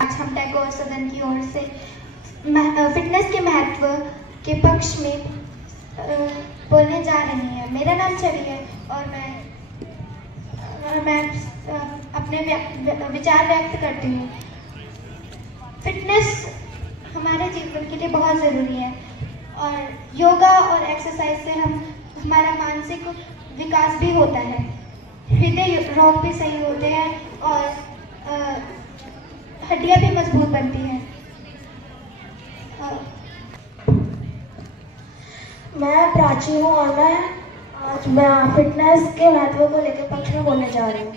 आज हम टैगोर सदन की ओर से फिटनेस के महत्व के पक्ष में बोलने जा रही हैं। मेरा नाम छवि है और मैं अपने विचार व्यक्त करती हूँ। फिटनेस हमारे जीवन के लिए बहुत ज़रूरी है और योगा और एक्सरसाइज से हमारा मानसिक विकास भी होता है, हृदय रोग भी सही होते हैं और हड्डियाँ भी मजबूत बनती हैं। मैं प्राची हूँ और मैं फिटनेस के महत्व को लेकर पक्ष में बोलने जा रही हूँ।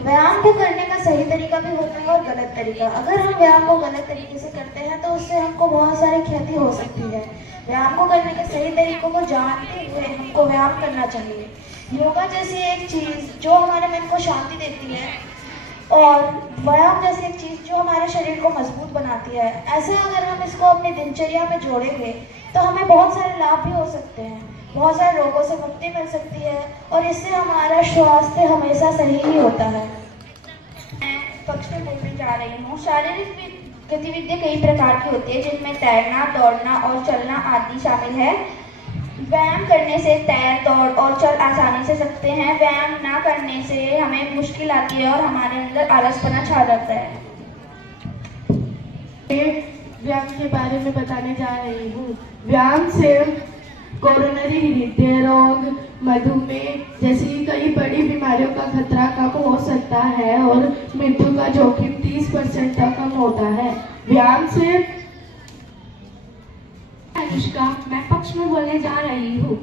व्यायाम को करने का सही तरीका भी होता है और गलत तरीका। अगर हम व्यायाम को गलत तरीके से करते हैं तो उससे हमको बहुत सारी क्षति हो सकती है। व्यायाम को करने के सही तरीकों को जानते हुए हमको व्यायाम करना चाहिए। योगा जैसी एक चीज़ जो हमारे मन को शांति देती है और व्यायाम जैसी एक चीज़ जो हमारे शरीर को मजबूत बनाती है, ऐसे अगर हम इसको अपनी दिनचर्या में जोड़ेंगे तो हमें बहुत सारे लाभ भी हो सकते हैं, बहुत सारे रोगों से मुक्ति मिल सकती है और इससे हमारा स्वास्थ्य हमेशा सही ही होता है। मैं पक्ष में बोलने जा रही हूँ। शारीरिक गतिविधियाँ कई प्रकार की होती है जिनमें तैरना, दौड़ना और चलना आदि शामिल है। व्यायाम करने से तैर, दौड़ और चल आसानी से सकते हैं। व्यायाम ना करने से हमें मुश्किल आती है और हमारे अंदर आलसपना छा जाता है। व्यायाम के बारे में बताने जा रही हूँ। व्यायाम से कोरोनरी हृदय रोग, मधुमेह जैसी कई बड़ी बीमारियों का खतरा कम हो सकता है और मृत्यु का जोखिम 30% तक कम होता है। व्यायाम से अनुष्का, मैं पक्ष में बोलने जा रही हूँ।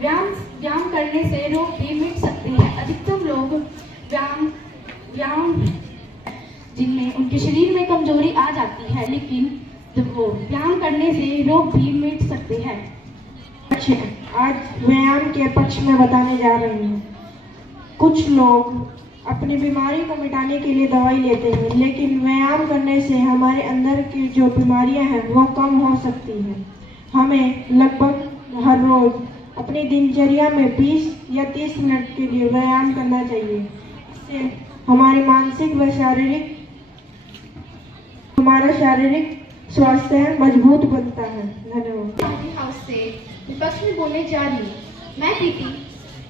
व्यायाम करने से रोग भी मिट सकते हैं। अधिकतम लोग व्यायाम जिनमें उनके शरीर में कमजोरी आ जाती है, लेकिन वो व्यायाम करने से रोग भी मिट सकते हैं। आज व्यायाम के पक्ष में बताने जा रही हूँ। कुछ लोग अपनी बीमारी को मिटाने के लिए दवाई लेते हैं, लेकिन व्यायाम करने से हमारे अंदर की जो बीमारियां हैं वो कम हो सकती हैं। हमें लगभग हर रोज अपनी दिनचर्या में 20 या 30 मिनट के लिए व्यायाम करना चाहिए। इससे हमारी मानसिक व शारीरिक स्वास्थ्य मजबूत बनता है। धन्यवाद। हाउस से विपक्ष में बोलने जा रही हूँ। मैं प्रीति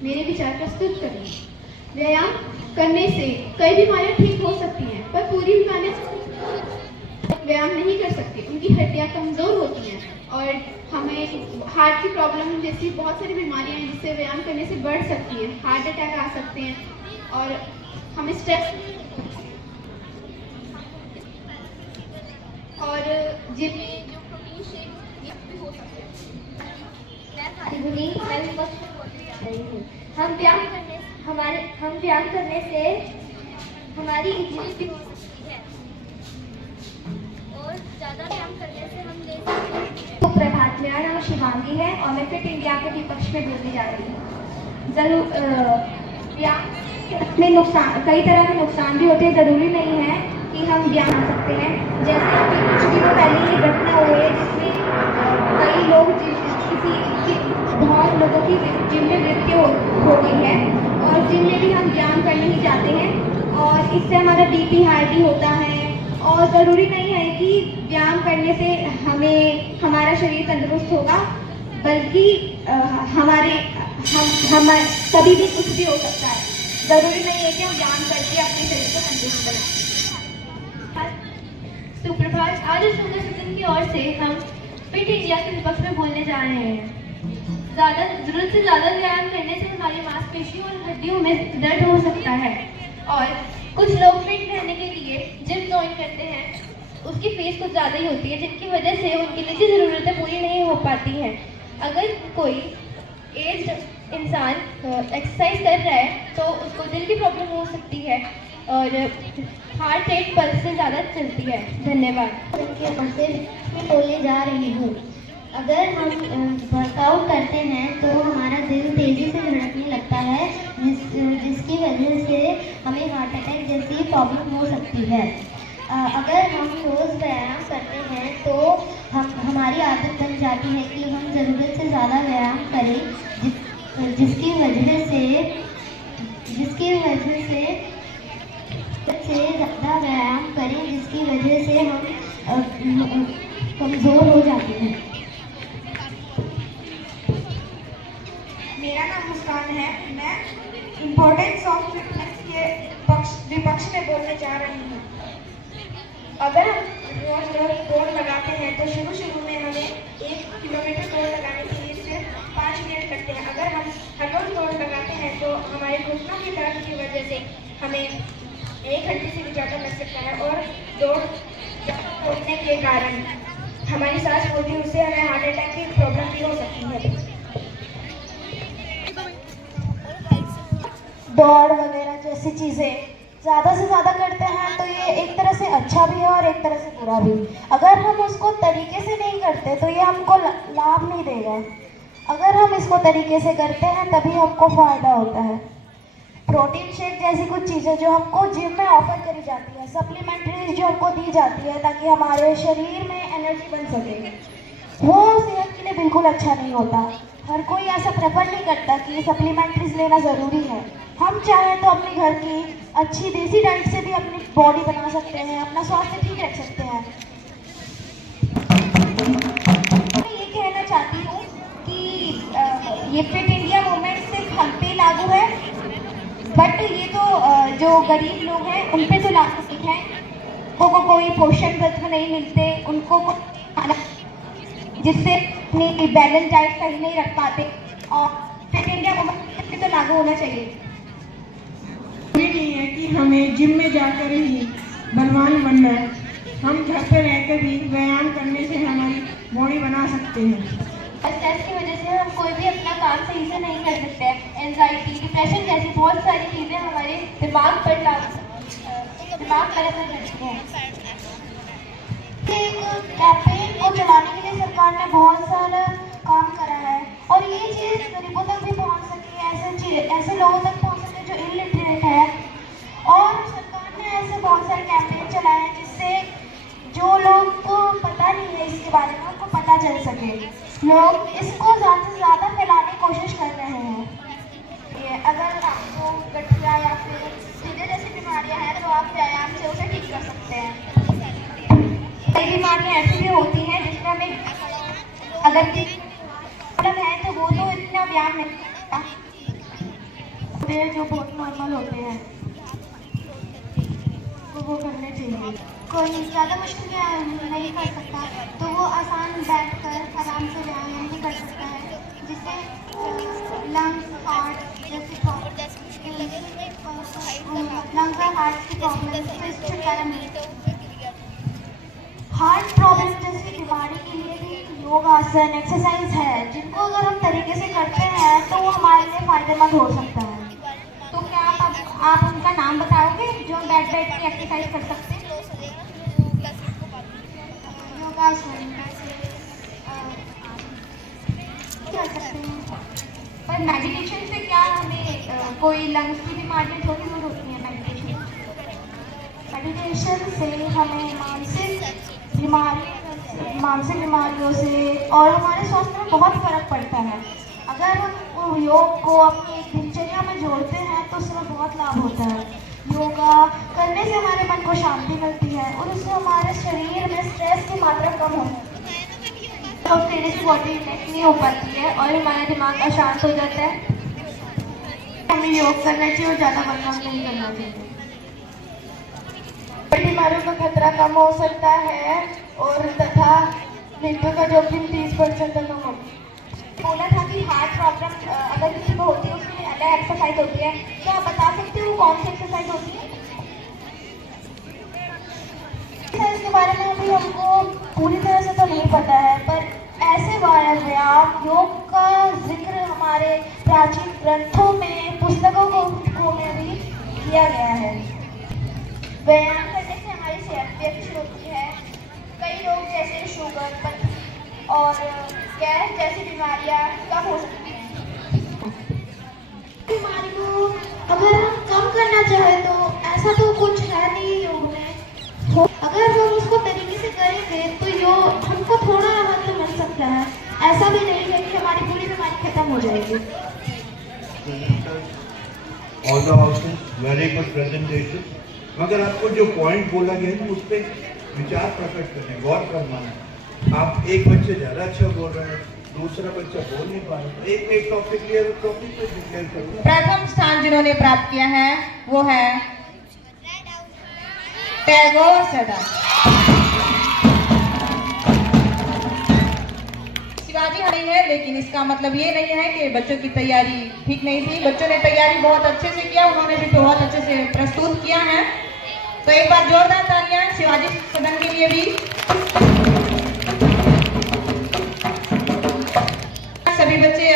मेरे विचार प्रस्तुत करूँ। व्यायाम करने से कई बीमारियां ठीक हो सकती हैं, पर पूरी बीमारियां व्यायाम नहीं कर सकती। उनकी हड्डियां कमजोर होती हैं और हमें हार्ट की प्रॉब्लम जैसी बहुत सारी बीमारियां हैं जिससे व्यायाम करने से बढ़ सकती है। हार्ट अटैक आ सकते हैं और हमें स्ट्रेस और जिम में जो प्रोटीन शेक ये भी हो सकते हैं। हम व्यायाम करने से हमारी इंजरी भी हो सकती है और ज़्यादा व्यायाम करने से हम ले सकते हैं। सुप्रभात, मेरा नाम शिवांगी है और मैं फिट इंडिया के विपक्ष में बोलने जा रही हूँ। जरूर व्यायाम में नुकसान, कई तरह के नुकसान भी होते हैं। ज़रूरी नहीं है कि हम व्यायाम कर सकते हैं। जैसे अभी कुछ दिनों पहले ही घटना हुई है जिसमें कई लोग बहुत लोगों की जिम में मृत्यु हो गई है और जिम में भी हम व्यायाम करने ही जाते हैं और इससे हमारा बीपी हाई भी होता है। और ज़रूरी नहीं है कि व्यायाम करने से हमारा शरीर तंदुरुस्त होगा, बल्कि हम कभी भी कुछ भी हो सकता है। ज़रूरी नहीं है कि हम व्यायाम करके अपने शरीर को तंदुरुस्त बनाएं। सुप्रभात, आज इस सुंदर सदन की ओर से हम फिट इंडिया के विपक्ष में बोलने जा रहे हैं। जरूरत से ज़्यादा व्यायाम करने से हमारी मांसपेशियों और हड्डियों में दर्द हो सकता है और कुछ लोग फिट रहने के लिए जिम ज्वाइन करते हैं। उसकी फीस कुछ ज़्यादा ही होती है जिनकी वजह से उनकी निजी ज़रूरतें पूरी नहीं हो पाती हैं। अगर कोई एज्ड इंसान एक्सरसाइज कर रहा है तो उसको दिल की प्रॉब्लम हो सकती है और हार्ट रेट पल्स से ज़्यादा चलती है। धन्यवाद। मैं बोलने जा रही हूँ। अगर हम वर्कआउट करते हैं तो हमारा दिल तेज़ी से धड़कने लगता है, जिसकी वजह से हमें हार्ट अटैक जैसी प्रॉब्लम हो सकती है। अगर हम रोज़ व्यायाम करते हैं तो हमारी आदत बन जाती है कि हम ज़रूरत से ज़्यादा व्यायाम करें, जिसकी वजह से ज़्यादा व्यायाम करें जिसकी वजह से हम कमज़ोर हो जाते हैं। मेरा नाम मुस्कान है। मैं इम्पोर्टेंस ऑफ फिटनेस के विपक्ष में बोलने जा रही हूँ। अगर हम रोज रोज दौड़ लगाते हैं तो शुरू में हमें 1 किलोमीटर दौड़ लगाने के लिए सिर्फ 5 मिनट लगते हैं। अगर हम हर रोज दौड़ लगाते हैं तो हमारे घुटनों की दर्द की वजह से हमें 1 घंटे से भी ज़्यादा लग सकता है और दौड़ने के कारण हमारी सांस फूलती है, उससे हमें हार्ट अटैक की प्रॉब्लम भी हो सकती है। दौड़ वगैरह जैसी चीज़ें ज़्यादा से ज़्यादा करते हैं तो ये एक तरह से अच्छा भी है और एक तरह से बुरा भी। अगर हम उसको तरीके से नहीं करते तो ये हमको लाभ नहीं देगा। अगर हम इसको तरीके से करते हैं तभी हमको फ़ायदा होता है। प्रोटीन शेक जैसी कुछ चीज़ें जो हमको जिम में ऑफर करी जाती है, सप्लीमेंट्रीज जो हमको दी जाती है ताकि हमारे शरीर में एनर्जी बन सके, वो सेहत के लिए बिल्कुल अच्छा नहीं होता। हर कोई ऐसा प्रेफर नहीं करता कि सप्लीमेंट्रीज लेना ज़रूरी है। हम चाहें तो अपने घर की अच्छी देसी डाइट से भी अपनी बॉडी बना सकते हैं, अपना स्वास्थ्य ठीक रख सकते हैं। मैं ये कहना चाहती हूँ कि ये फिट इंडिया मूवमेंट सिर्फ हम पे लागू है, बट ये तो जो गरीब लोग हैं उन पे तो लागू है। उनको कोई पोषण तत्व नहीं मिलते, उनको खाना जिससे अपनी बैलेंस डाइट सही नहीं रख पाते, और फिट इंडिया मूवमेंट पे तो लागू होना चाहिए। जरूरी नहीं है कि हमें जिम में जाकर ही बलवान बनना है। हम घर पे रहकर भी व्यायाम करने से हमारी बॉडी बना सकते हैं। स्ट्रेस की वजह से हम कोई भी अपना काम सही से नहीं कर सकते हैं। एंजाइटी, डिप्रेशन जैसी बहुत सारी चीज़ें हमारे दिमाग पर असर करती हैं। एक कैंपेन को चलाने के लिए सरकार ने बहुत सारा काम करा है और ये चीज़ गरीबों तक भी पहुंच सके, ऐसे लोगों तक पहुंच सके जो इलिटरेट है। और सरकार ने ऐसे बहुत सारे कैंपेन चलाए हैं जिससे जो लोग को पता नहीं है इसके बारे में उनको पता चल सके। लोग इसको ज़्यादा से ज़्यादा फैलाने की कोशिश कर रहे हैं। अगर आपको गठिया या फिर हृदय जैसी बीमारियां हैं तो आप व्यायाम से उसे ठीक कर सकते हैं। कई बीमारियाँ ऐसी भी होती हैं जिसमें हमें अगर प्रॉब्लम है तो वो तो इतना व्यायाम नहीं करता, जो बहुत नॉर्मल होते हैं तो वो करने चाहिए। कोई ज़्यादा मुश्किल नहीं कर सकता तो वो आसान बैठकर आराम से व्यायाम भी कर सकता है, जिससे लंग्स, हार्ट जैसी लंग्स और हार्ट की प्रॉब्लम से छुटकारा मिलता है। हार्ट प्रॉब्लम जैसी बीमारी के लिए भी योग आसन एक्सरसाइज है जिनको अगर हम तरीके से करते हैं तो वो हमारे लिए फायदेमंद हो सकता है। तो क्या आप उनका नाम बताओगे जो बैठ की एक्सरसाइज कर सकते हैं? योगासन कर सकते हैं। पर मेडिटेशन से क्या हमें कोई लंग्स की बीमारियाँ थोड़ी दूर होती हैं? मेडिटेशन से हमें मानसिक बीमारियों से और हमारे स्वास्थ्य में बहुत फर्क पड़ता है। अगर हम योग को अपनी एक दिनचर्या में जोड़ते हैं तो उसमें बहुत लाभ होता है। योगा करने से हमारे मन को शांति मिलती है और उससे हमारे शरीर में स्ट्रेस की मात्रा कम होती है तो तेरे से बॉडी रिलैक्स नहीं हो पाती है और हमारा दिमाग अशांत हो जाता है। हमें योग करना चाहिए और ज़्यादा वर्कआउट नहीं करना चाहिए। बीमारियों का खतरा कम हो सकता है और तथा मृत्यु का जोखिम 30% तक कम होता है। बोला था कि हार्ट प्रॉब्लम अगर किसी को होती है उसमें अलग एक्सरसाइज होती है, क्या आप बता सकते हो कौन सी एक्सरसाइज होती है? इसके बारे में अभी हमको पूरी तरह से तो नहीं पता है, पर ऐसे व्यायाम योग का जिक्र हमारे प्राचीन ग्रंथों में, पुस्तकों में भी किया गया है। व्यायाम करने से हमारी सेहत भी अच्छी होती है। कई रोग जैसे शुगर और गैस जैसी बीमारियां कम हो सकती हैं। बीमारी को अगर हम कम करना चाहें तो ऐसा तो कुछ है नहीं योग में। अगर हम उसको तरीके से करेंगे तो योग हमको थोड़ा राहत तो मिल सकता है। ऐसा भी नहीं है कि हमारी पूरी बीमारी खत्म हो जाएगी। All the houses, very good presentation. मगर आपको जो पॉइंट बोला गया है उस पर विचार प्रकट करने, गौर करना है। आप एक बच्चे ज़्यादा अच्छा बोल रहे हैं, दूसरा बच्चा बोल नहीं पा रहा, एक टॉपिक लिया तो टॉपिक पे डिक्लेयर करो। प्रथम स्थान जिन्होंने प्राप्त किया है वो है टैगोर सदा। शिवाजी नहीं है, लेकिन इसका मतलब ये नहीं है कि बच्चों की तैयारी ठीक नहीं थी। बच्चों ने तैयारी बहुत अच्छे से किया, उन्होंने भी बहुत अच्छे से प्रस्तुत किया है। तो एक बार जोरदार तालियां शिवाजी सदन के लिए भी। सभी बच्चे